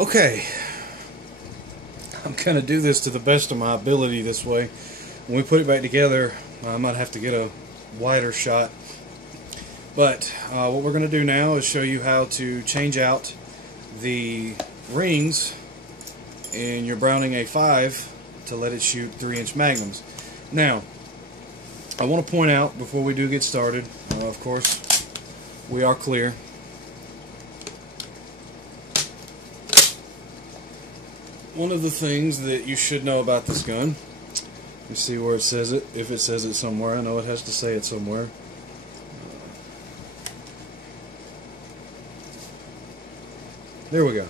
Okay, I'm going to do this to the best of my ability this way. When we put it back together, I might have to get a wider shot. But what we're going to do now is show you how to change out the rings in your Browning A5 to let it shoot 3-inch Magnums. Now, I want to point out before we do get started, of course, we are clear. One of the things that you should know about this gun, you see where it says it, if it says it somewhere. I know it has to say it somewhere. There we go.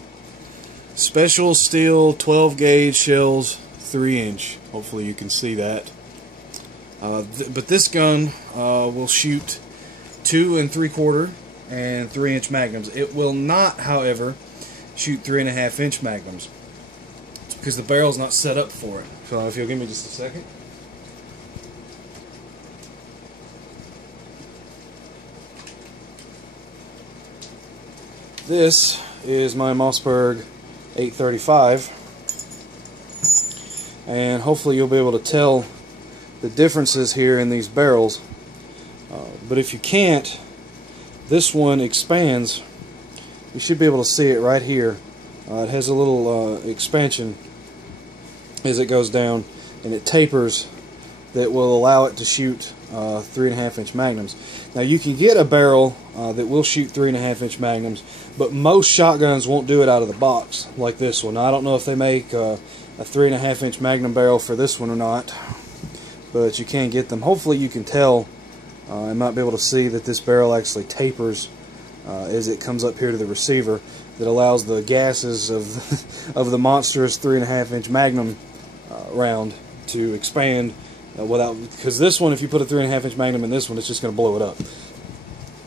Special steel 12 gauge shells, 3-inch. Hopefully you can see that. But this gun will shoot 2 3/4 and 3-inch Magnums. It will not, however, shoot 3.5-inch Magnums, because the barrel's not set up for it. So if you'll give me just a second. This is my Mossberg 835, and hopefully you'll be able to tell the differences here in these barrels. But if you can't, this one expands. You should be able to see it right here. It has a little expansion as it goes down, and it tapers that will allow it to shoot 3.5-inch Magnums. Now you can get a barrel that will shoot 3.5-inch Magnums, but most shotguns won't do it out of the box like this one. Now, I don't know if they make a 3.5-inch Magnum barrel for this one or not, but you can get them. Hopefully you can tell and might be able to see that this barrel actually tapers as it comes up here to the receiver, that allows the gases of the monstrous 3.5-inch Magnum round to expand without, because this one, if you put a 3.5-inch Magnum in this one, it's just going to blow it up.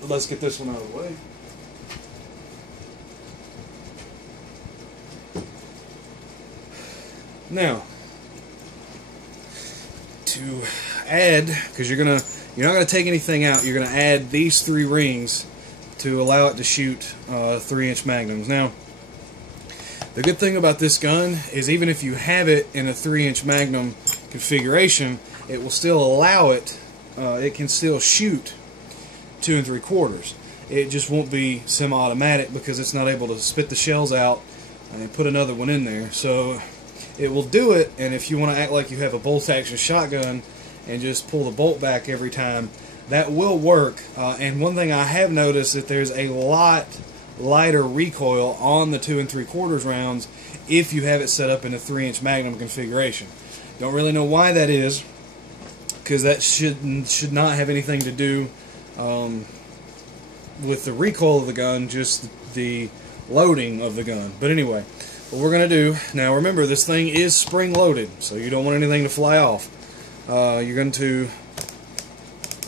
But let's get this one out of the way. Now, to add, because you're not gonna take anything out, you're gonna add these 3 rings to allow it to shoot 3-inch Magnums. Now, the good thing about this gun is even if you have it in a 3-inch Magnum configuration, it will still allow it. It can still shoot 2 3/4. It just won't be semi-automatic because it's not able to spit the shells out and put another one in there. So it will do it, and if you want to act like you have a bolt-action shotgun and just pull the bolt back every time, that will work. And one thing I have noticed, that there's a lot lighter recoil on the 2 3/4 rounds if you have it set up in a 3-inch Magnum configuration. Don't really know why that is, because that should not have anything to do with the recoil of the gun, just the loading of the gun. But anyway, what we're going to do, now remember, this thing is spring loaded, so you don't want anything to fly off. You're going to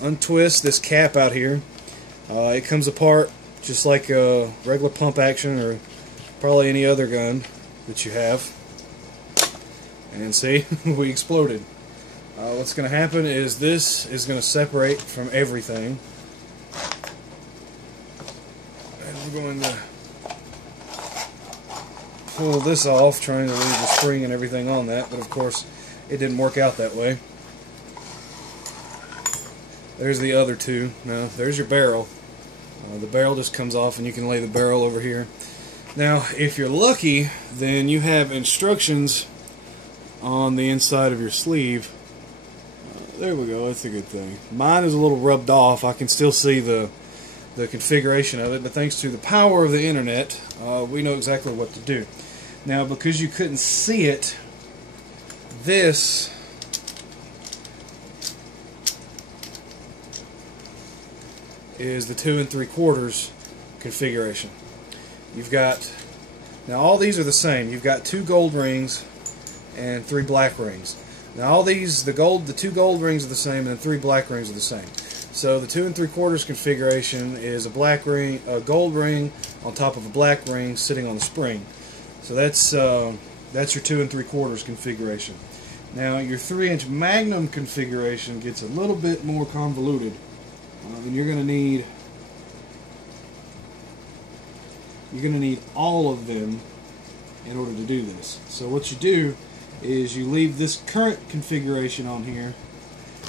untwist this cap out here. It comes apart just like a regular pump action, or probably any other gun that you have. And see, we exploded. What's going to happen is this is going to separate from everything. And we're going to pull this off, trying to leave the spring and everything on that, but of course it didn't work out that way. There's the other 2. Now there's your barrel. The barrel just comes off, and you can lay the barrel over here. Now if you're lucky, then you have instructions on the inside of your sleeve. There we go, that's a good thing. Mine is a little rubbed off. I can still see the configuration of it, but thanks to the power of the internet, we know exactly what to do. Now, because you couldn't see it, this is the 2 3/4 configuration. You've got, now all these are the same. You've got 2 gold rings and 3 black rings. Now all these, the 2 gold rings are the same, and the 3 black rings are the same. So the 2 3/4 configuration is a gold ring on top of a black ring sitting on the spring. So that's your 2 3/4 configuration. Now your 3-inch Magnum configuration gets a little bit more convoluted, and you're going to need all of them in order to do this. So what you do is you leave this current configuration on here,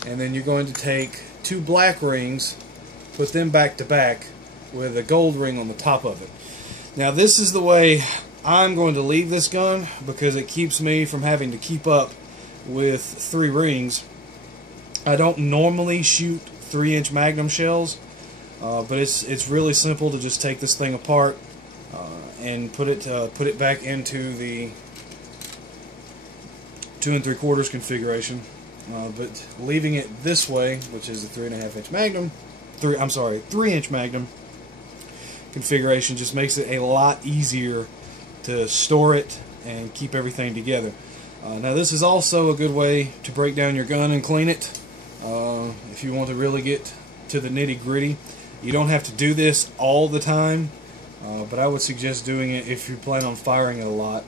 and then you're going to take 2 black rings, put them back to back with a gold ring on the top of it. Now this is the way I'm going to leave this gun, because it keeps me from having to keep up with 3 rings. I don't normally shoot 3-inch Magnum shells, but it's really simple to just take this thing apart and put it back into the 2 3/4 configuration. But leaving it this way, which is the 3.5-inch Magnum, 3-inch Magnum configuration, just makes it a lot easier to store it and keep everything together. Now this is also a good way to break down your gun and clean it. If you want to really get to the nitty-gritty, you don't have to do this all the time, but I would suggest doing it if you plan on firing it a lot,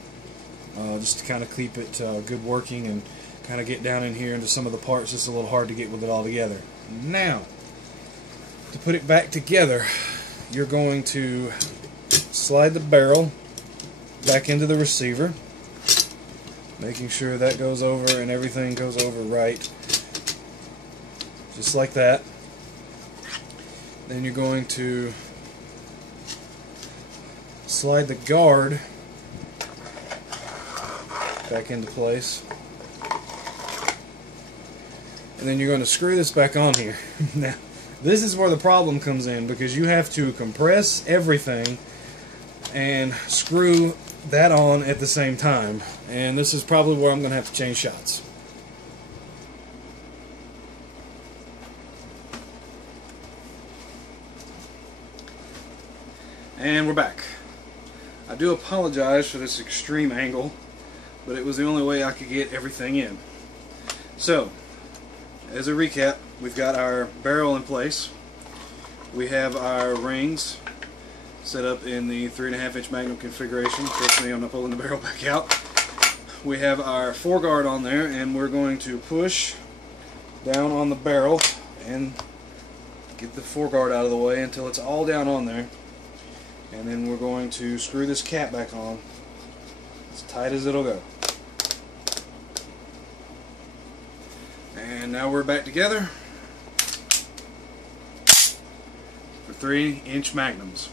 just to kind of keep it good working and kind of get down in here into some of the parts. It's a little hard to get with it all together. Now, to put it back together, you're going to slide the barrel back into the receiver, making sure that goes over and everything goes over right, just like that. Then you're going to slide the guard back into place, and then you're going to screw this back on here. Now this is where the problem comes in, because you have to compress everything and screw that on at the same time, and this is probably where I'm going to have to change shots. And we're back. I do apologize for this extreme angle, but it was the only way I could get everything in. So, as a recap, we've got our barrel in place. We have our rings set up in the 3.5-inch Magnum configuration. Trust me, I'm not pulling the barrel back out. We have our foreguard on there, and we're going to push down on the barrel and get the foreguard out of the way until it's all down on there. And then we're going to screw this cap back on as tight as it'll go. And now we're back together for 3-inch Magnums.